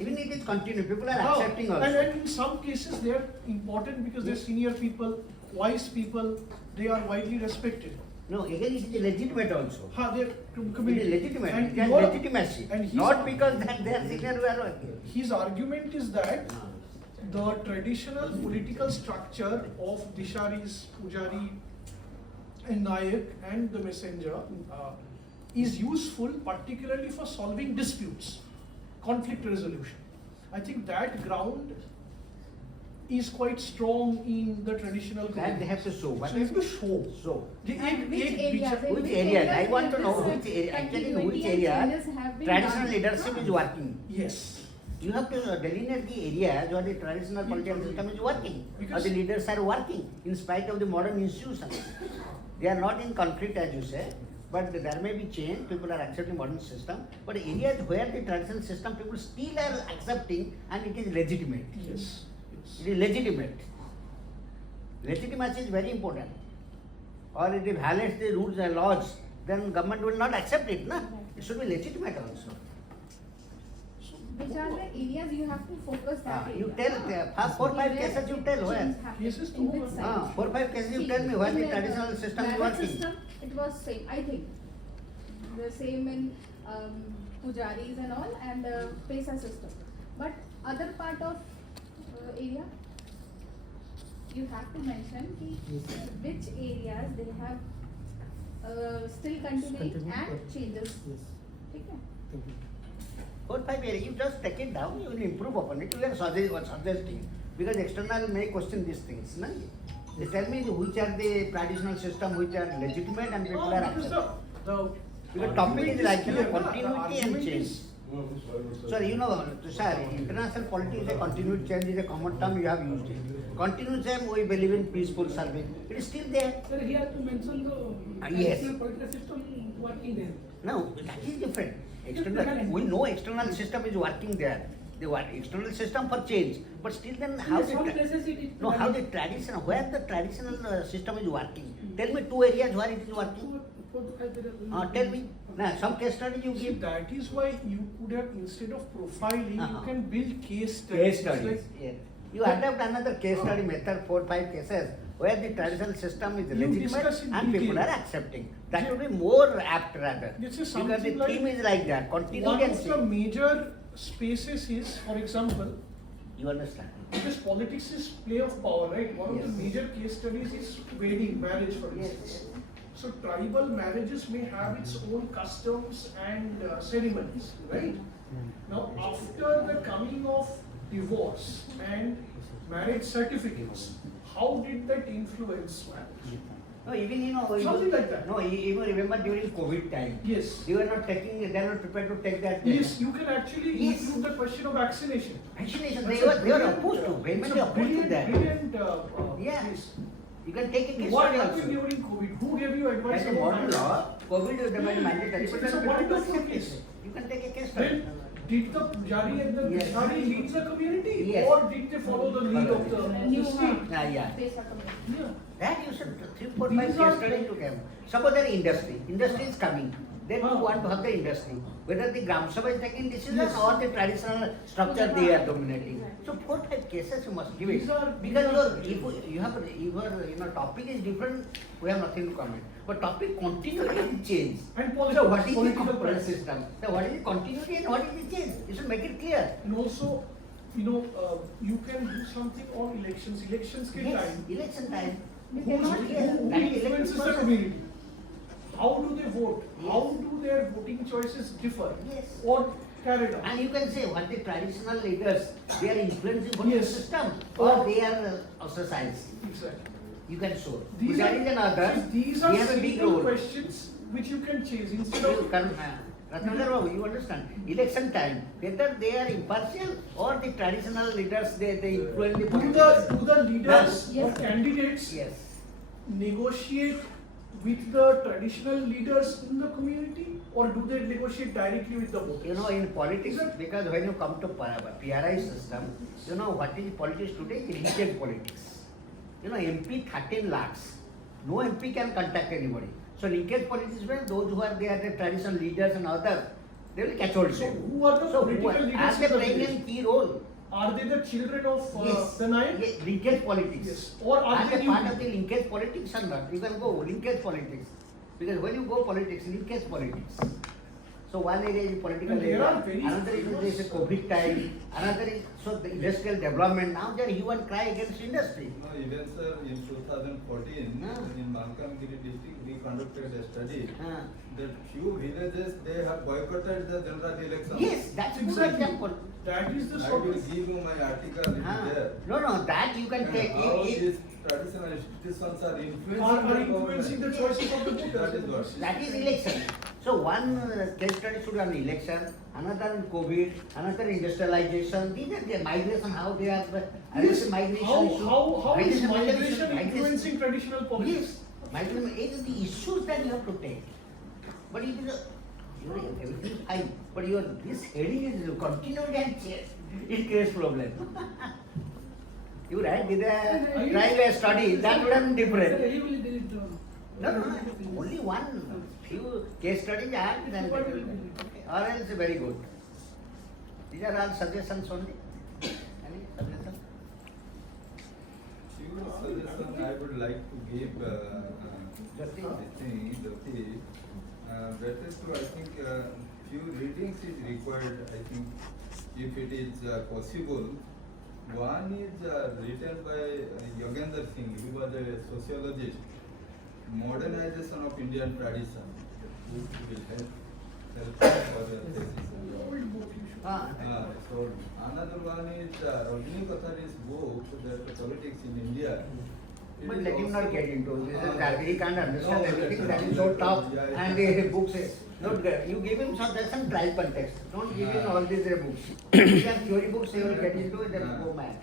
Even it is continued, people are Now, accepting also. and in some cases they are important because they're senior people, wise people, they are widely respected. No, again it is legitimate also. They're It committed. is legitimate, And it has your- legitimacy. and his- Not because that they are senior we are working. His argument is that the traditional political structure of Disharis, Pujari, and Nayak and the messenger is useful particularly for solving disputes, conflict resolution. I think that ground is quite strong in the traditional That they have to show. So What you have to show. So, The And which एक areas? विचार- In which which areas? I areas want to this, know which area, actually in which continuity and area changes have been traditional done? leadership is working. Yes. You have to delineate the areas where the traditional political system is working, or Because- the leaders are working in spite of the modern institutions. They are not in conflict as you say, but there may be change, people are accepting modern system, but areas where the traditional system people still are accepting and it is legitimate. Yes. Yes. It is legitimate. Legitimacy is very important. Or it violates the rules and laws, then government will not accept it, na? It should be legitimate also. Which are the areas you have to focus that area? You tell, first 4, 5 cases you tell where. Change happened. Cases In too, which huh? side? 4, 5 cases you See, tell me where in the traditional system is Nayak working. system, it was same, I think. The same in Pujaris and all and Pesa system. But other part of area? you have to mention which areas they have still continuing Continue, and but- changes. Yes, ठीक है? thank you. 4-5 area, you just take it down, you will improve upon it. You are suggesting because external may question these things. No? They tell me which are the traditional system, which are legitimate and people are Because accepting. the Because topic argument is like clear, na? continuity The and argument change. is- So you know, sir, international politics is a continued change is a common term you have used it. Continuous change, we believe in peaceful service. It is still there. Sir, he has to mention the Yes. national political system working there. No, that is different. External, we know external system is working there. The external system for change, but still then how In some the places it is. no how the traditional where the traditional system is working. Tell me 2 areas where it is working. 4 to 5 areas. Tell me. Now some case study you See, give. that is why you could have, instead of profiling, Uh-huh. you can build case studies. Case It's studies. like- Yes. You adapt another case study method, 4-5 cases where the traditional system is You legitimate discuss in and people detail. are accepting. That Yeah. would be more apt rather. This is Because the something like- theme is like that. One Continuity and of the change. major spaces is, for example, You understand? because politics is play of power, right? One of Yes. the major case studies is wedding, marriage, for Yes. instance. So tribal marriages may have its own customs and ceremonies, right? Now, after the coming of divorce and marriage certificates, how did that influence marriage? No, even Something like that. No, even remember during COVID time. Yes. They were not taking. They were not prepared to take that. Yes, you can actually Yes. include the question of vaccination. Vaccination. That's They a were brilliant, opposed to. Vehemently it's a opposed to brilliant, that. brilliant Yeah. case. You can take a case What study happened also. during COVID? Who gave you advice As a about modern that? law, COVID is the mandatory. It's but a then wonderful people accept case. it. You can take a case study. Then, did the Pujari and the Yes. Bishari lead the community? Yes. Or did they follow the lead of the New state? Yeah. Basic community. Yeah. That you should 3-4-5 These are case study to them. Suppose there is industry. Industry is coming. Then you Ah. want to have the industry. Whether the Gram Sabha is taking decision Yes. or the traditional structure they are dominating. So 4-5 cases you must give it. These are- Because your topic is different, we have nothing to comment. But topic continuity and change. And So what is the political component practice. system? So what is the continuity and what is the change? You should make it clear. And also, you can do something on elections. Elections ke Yes, time. election time. Who Yes, who that is influences the elected community? How do they vote? Yes. How do their voting choices differ? Yes. Or carried out? And you can say what the traditional leaders, they are influencing voting Yes. system or they are ostracized. Exactly. You can show. These There are, is another, see, these we are have a big simple role. questions which you can chase instead You of. can, Ratnakar Babu, you understand? Election time, whether they are impartial or the traditional leaders, they influence the Do politics. the leaders Yes. or candidates Yes. negotiate with the traditional leaders in the community, or do they negotiate directly with the voters? You know, in politics, Is it- because when you come to PRI system, you know what is politics today? It's linkage politics. You know, MP 13 lakhs. No MP can contact anybody. So linkage politics where those who are there, the traditional leaders and others, they will catch hold. So who are the So political are leaders they in the playing village? a key role? Are they the children of Yes. the Nayak? Yes, linkage politics. Yes. Or are Are they they new part of people? the linkage politics or not? You can go linkage politics. Because when you go politics, linkage politics. So one area is political And there area, are very another is the COVID time, another is so the industrial development. Now there hue and cry against industry. No, even sir, in 2014, Ah. in Malkangiri district, we conducted a study Ah. that few villages, they have boycotted the general election. Yes, that's a good Exactly. example. That is the I sort will of. give you my article in Ah. there. No, that you can And take. how If- these traditional institutions are influencing Are the influencing the government. choices of the That is voters. what. That is election. So one case study should on election, another on COVID, another industrialization. These are the migration, how they are Yes. migration How issue. how is Migration, migration influencing traditional politics? Yes, migration is the issues that you have to take. But if everything is fine, but your this heading is continued and change, it creates problem. You right? Did a try a study that would have been Sir, different. he will delete the. No, only one few case studies are then What will be? or else very good. These are all suggestions only. Any suggestion? Few suggestions I would like to give, Jyoti. Jyoti. That is to, I think, few readings is required, I think, if it is possible. One is written by Yogendra Singh, who was a sociologist. Modernization of Indian tradition. Book will help for the thesis. Old book you should. So another one is Rajini Kathari's book, that politics in India. It But is let him also- not get into it. This is that he can't understand No, everything. that's That is so right. tough. Yeah, And yeah. the books, not good. You give him some trial context. Don't give him all these books. If you have theory books, he will get into it and go mad.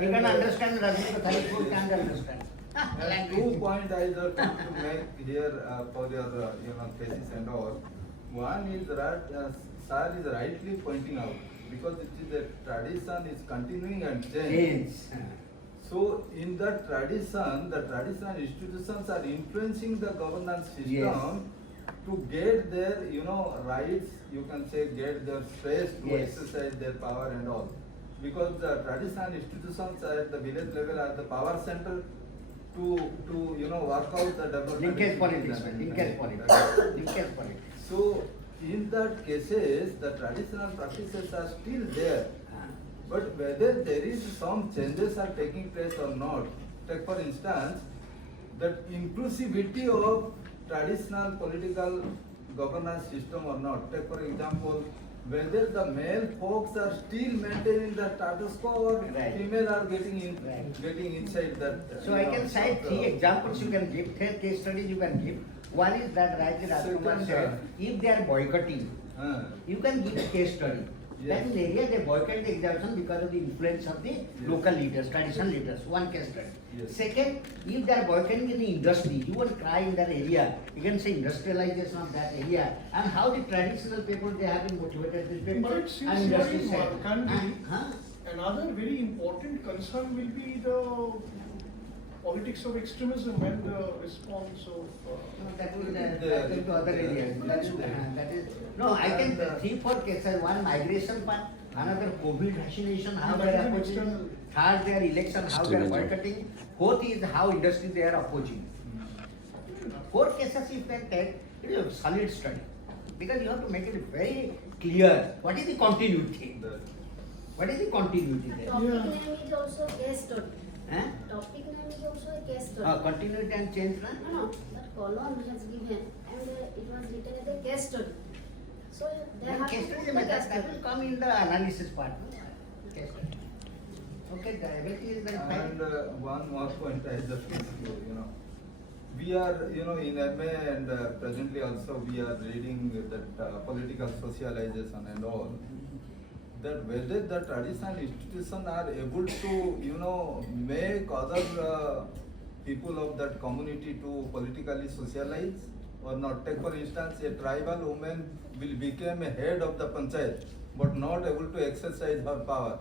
He can understand Rajni Kathari's book, can't understand. And 2 points I just want to make here for your thesis and all. One is that Sir is rightly pointing out, because it is a tradition is continuing and change. So in that tradition, the traditional institutions are influencing the governance system Yes. to get their rights. You can say get their space to Yes. exercise their power and all. Because the traditional institutions at the village level are the power center to work out the development. Linkage politics, man. Linkage politics. Linkage politics. So in that cases, the traditional practices are still there. But whether there is some changes are taking place or not, take for instance, that inclusivity of traditional political governance system or not. Take for example, whether the male folks are still maintaining the status quo or Right. female are getting in, Right. getting inside that. So I can cite 3 examples you can give, 3 case studies you can give. One is that Ratnakar Second, said, if they are boycotting, you can give a case study. Yes. That in area they boycott the examination because of the influence of the local leaders, traditional leaders. One case study. Yes. Second, if they are boycotting in the industry, you won't cry in that area. You can say industrialization of that area and how the traditional people they have been motivated these people But since and you are industry in said. Malkangiri, Huh? another very important concern will be the politics of extremism and the response of. No, that will to other areas. That is no. I can 3-4 cases. One migration part, another COVID vaccination, how they are opposing. Third, their election, how they are boycotting. Fourth is how industry they are opposing. 4 cases you can take. It is a solid study because you have to make it very clear. What is the continuity? What is the continuity there? Topic name is also case study. Huh? Topic name is also a case study. Continuity and change, na? No, that column has given and it was written as a case study. So they Then have case to study put the method, case that will study. come in the analysis part. Case study. Okay, everything is very fine. And one more point I just want to, we are, in MA and presently also we are reading that political socialization and all, that whether the traditional institutions are able to, make other people of that community to politically socialize or not. Take for instance, a tribal woman will become a head of the panchayat, but not able to exercise her power.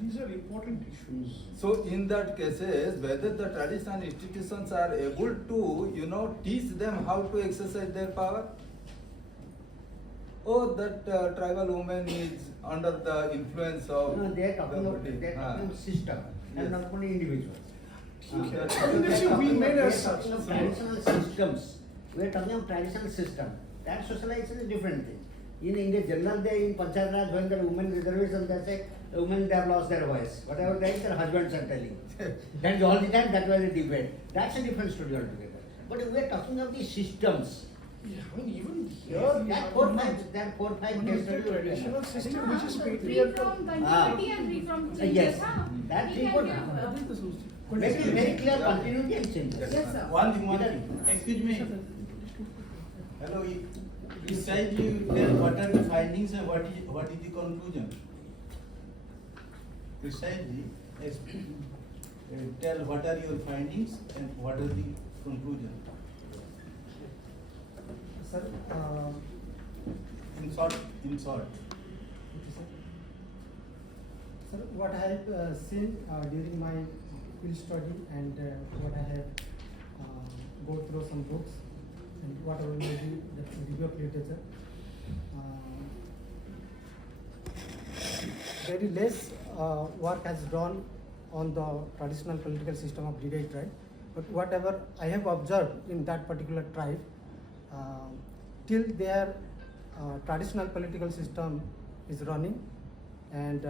These are important issues. So in that cases, whether the traditional institutions are able to, teach them how to exercise their power, or that tribal woman is under the influence of No, they are talking the of body. they are talking of system and Yes. not only individuals. Okay. That's- I mean, that's a we made as We are such. talking of traditional systems. We are talking of traditional system. That socialization is different thing. In India, general day in Panchayat Raj, when the women reservation, they say women they have lost their voice. Whatever they their husbands are telling. That is all the time. That was a debate. That's a different story altogether. But we are talking of the systems. Yeah, I mean, even here. Yes, we that have 4-5 one case is the study will be traditional enough. system which is Free patriarchal. from continuity and free from changes. Yes. huh? That We we can could give, make it very clear continuity and changes. Yes, sir. One thing, excuse me. Hello, precisely you tell what are the findings and what is the conclusion? Precisely, tell what are your findings and what are the conclusion. Sir, In short. okay, sir. Sir, what I have seen during my field study and what I have go through some books and whatever may be the review of literature, very less work has done on the traditional political system of Didayi tribe. But whatever I have observed in that particular tribe, till their traditional political system is running, and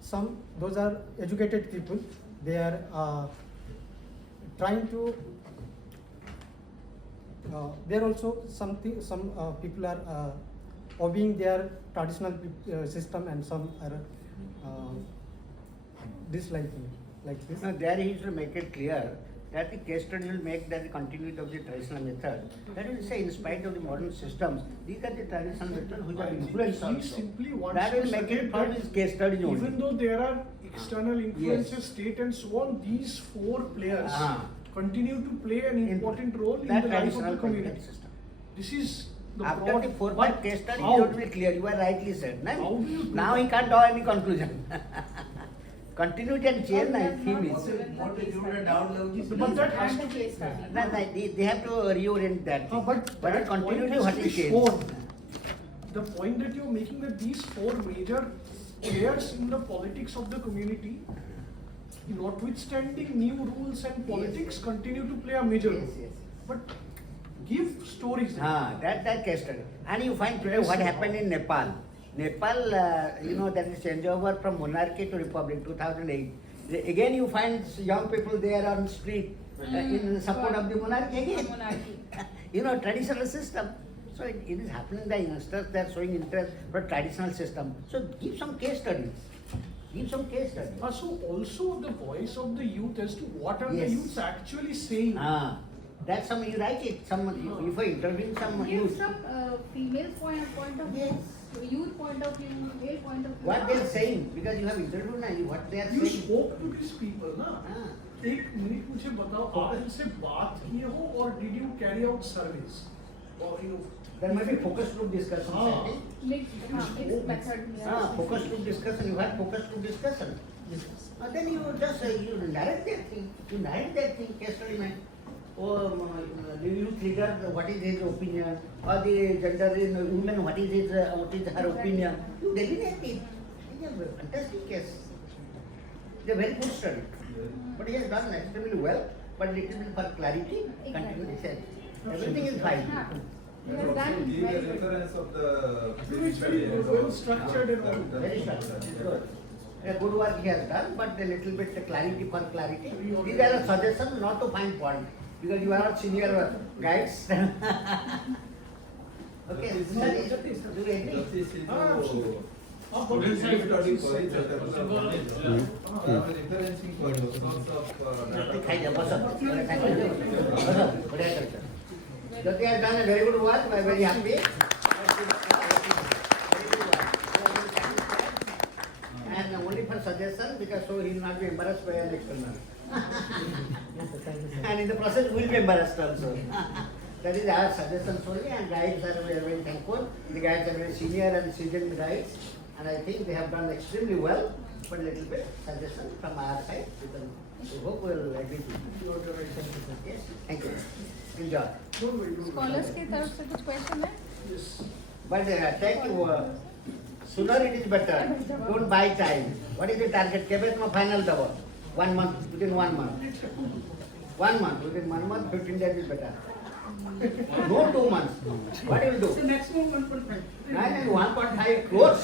some those are educated people. They are trying to. There also some people are obeying their traditional system, and some are disliking like this. No, there he should make it clear that the case study will make that the continuity of the traditional method. That will say, in spite of the modern systems, these are the traditional methods which are influenced He also. simply wants That to will make state it from that his case studies only. even though there are external influences, Yes. state and so on, these four players Ah. continue to play an In important role in that the life of traditional the community. political system. This is the After broad. the 4-5 but case studies, how? it will be clear. You are rightly said. How No? do you do Now that? he can't draw any conclusion. Continuity and change, I think is. What is your doubt, Lavji? But that has to case study. No, they have to reorient that thing. but the that continuity, point what has to is be change? shown. The point that you're making, that these four major players in the politics of the community, notwithstanding new rules and politics, continue to play a major Yes, role. yes. But give stories. That case study. And you find today what happened in Nepal. Nepal, that is changeover from monarchy to republic, 2008. Again, you find young people there on street in support of the monarchy again. Monarchy. Traditional system. So it is happening. The youngsters, they are showing interest for traditional system. So give some case studies. Give some case studies. So also the voice of the youth as to what are the Yes. youths actually saying. That's some you write it. If I interview some Give youth, some female point of view, Yes. youth point of view, male point of view. what they are saying, because you have interviewed now, what they are You saying. spoke to these people, na? Ah. एक minute मुझे बताओ, आप इनसे बात किए हो or did you carry out surveys? Or There might be focus group discussions. I think. Mixed method. Focus group discussion. You have focus group discussion. Then you just you narrate that thing. You narrate that thing. Case study man. Or the youth leader, what is his opinion? Or the gender in women, what is her opinion? You delineate it. It's a fantastic case. It's a very good study. But he has done extremely well. But little bit for clarity, continue to say. Everything is fine. He has done Give very a good. reference of the. well structured and all. Very structured. Good. A good work he has done, but a little bit clarity for clarity. These are a suggestion, not to find fault, because you are not senior guides. Okay, do you agree? Justice is absolutely. study for each other. Referencing for the source of. Thank you. Jyoti has done a very good work. I am very happy. And only for suggestion, because so he will not be embarrassed by an external. And in the process, we will be embarrassed also. That is our suggestions only, and guides are very thankful. The guides are very senior and seasoned guides, and I think they have done extremely well. But a little bit suggestion from our side. We hope we will agree to you. Yes, thank you. Enjoy. Scholars के तरफ से कुछ question है? But thank you. Sooner it is better. Don't buy time. What is the target? केबे तुम final दबो? 1 month, within 1 month. 1 month, within 1 month, 15 days is better. No 2 months. What do you do? So maximum 1.5. 1.5 crores.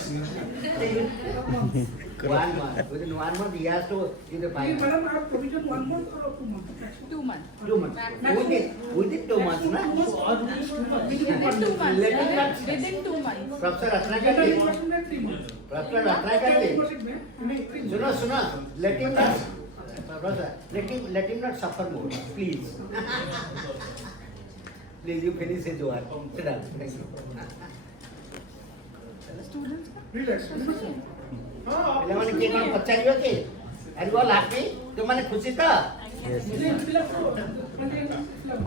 1 month. Within 1 month, he has to give the final. Madam, I have provision 1 month or 2 months? 2 months. 2 months. Within 2 months, na? Within 2 months. Within 2 months. Professor Ratnakar ji. 3 months. Professor Ratnakar ji. Suno. Let him not. Professor, let him not suffer more, please. Please, you finish his work. Sit down. Thank you. Students का? Relax. ପିଲାମାନେ କିଏ କଣ ପଚାରିବ କି? Are you all happy? ତୁମମାନେ ଖୁସି ତ?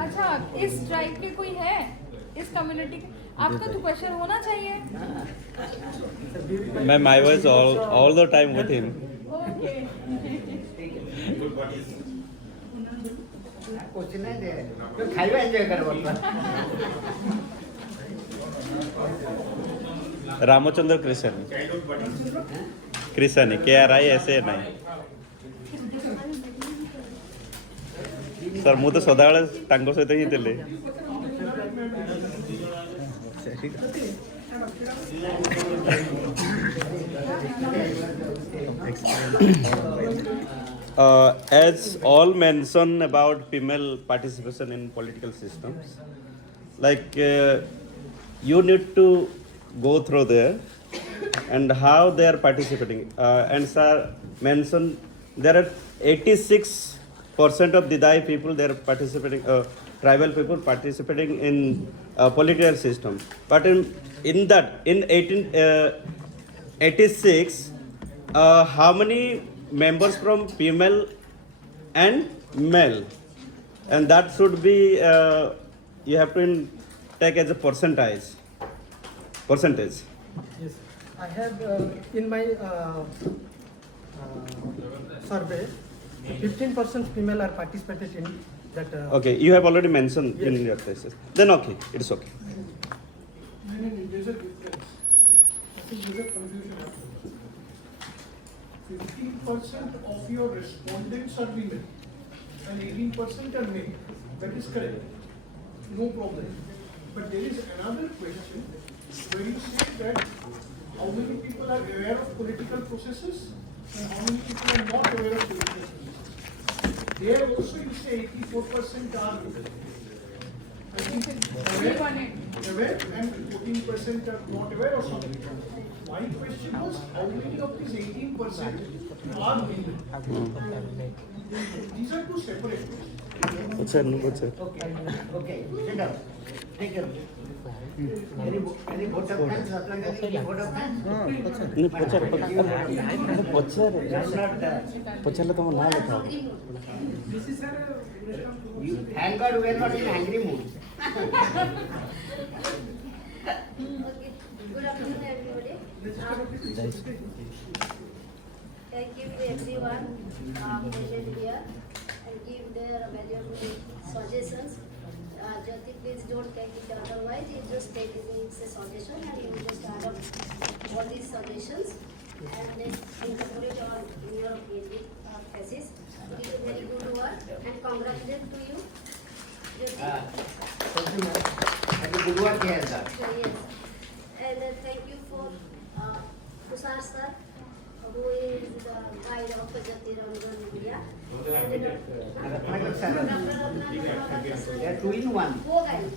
अच्छा, इस ट्राइब के कोई है? इस कम्युनिटी के? आपका तो क्वेश्चन होना चाहिए. Ma'am, I was all the time with him. Okay. Question ନାହିଁ ଯେ ତୁ ଖାଇବା ଏନ୍ଜୟ କର ବର୍ତ୍ତମାନ. रामचंद्र कृष्ण कृष्ण KRI ऐसे नहीं सर मु तो सदाबले तांको सहित ही थिले As all mention about female participation in political systems, like you need to go through there and how they are participating. And sir mentioned there are 86% of Didayi people, they are participating, tribal people participating in political system. But in 1886, how many members from female and male? And that should be, you have to take as a percentage. Yes, I have in my survey, 15% female are participated in that. Okay, you have already mentioned in Yes. your thesis. Then okay, it's okay. No, there's a difference. I think there's a confusion happening. 15% of your respondents are women and 18% are men. That is correct. No problem. But there is another question where you say that how many people are aware of political processes and how many people are not aware of political processes. There also you say 84% are I think aware and 14% are not aware or something. My question was how many of these 18% are women? These are two separate questions. What's that? Okay, sit down. Take care. Any vote of thanks, Ratnakar? Any vote of thanks? This is our Thank God we are not in angry mood. Okay, good afternoon everybody. Thank you everyone present here and give their valuable suggestions. Jyoti, please don't take it otherwise. You just take it as a suggestion and you just add up all these suggestions and then incorporate on your PhD thesis. It is a very good work and congratulations to you. Jyoti. Thank you, ma'am. Have a good work here, sir. Yes. And thank you for Tusar sir, who is the guide of Dr.Jyotiranjan Gudia. Ratnakar sir. They are two in one. Co-guide,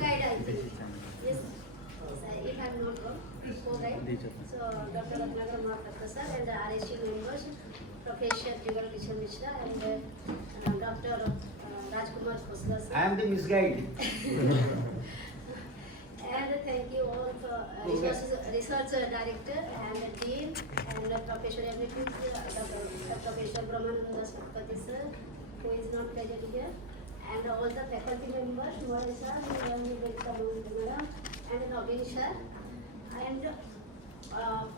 I think. Yes, if I'm not wrong, co-guide. So Dr. Ratnakar Mohapatra sir and the RSU members, Professor Didayi Mishra and Dr. Rajkumar Khosla sir. I am the misguide. And thank you all for research director and the dean and Professor Emeritus Professor Brahmananda Sarpati sir, who is not present here, and all the faculty members, Mohan sir, and Naveen sir, and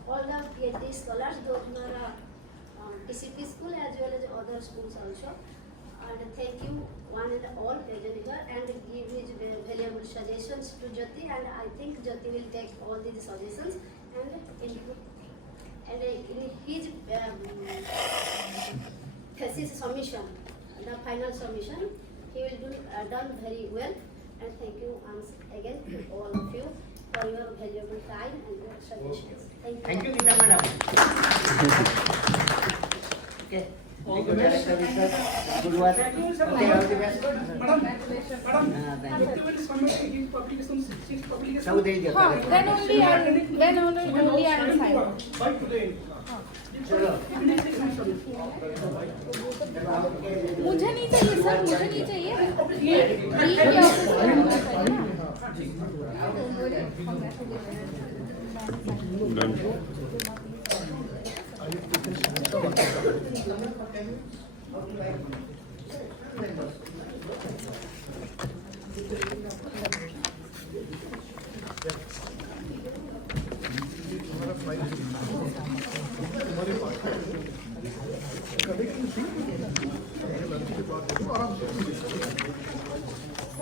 all the PhD scholars, those who are TCP school as well as other schools also. And thank you one and all present here and give his valuable suggestions to Jyoti, and I think Jyoti will take all these suggestions and in his thesis submission, the final submission, he will do done very well. And thank you once again all of you for your valuable time and your suggestions. Thank you, Gita madam. Okay. Thank you, Director Research. Good work. Okay, all the best. Madam, Thank you. Dr. will submit his publication. सब दे दिया हाँ, then only I sign. By today. चलो मुझे नहीं चाहिए sir, मुझे नहीं चाहिए. ये ऑफिस में होना चाहिए ना. Done.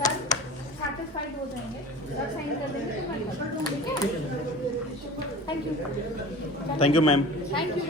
सर satisfied हो जाएंगे, सर साइन कर देंगे तो मैं कर दूँ, ठीक है? Thank you. Thank you, ma'am. Thank you.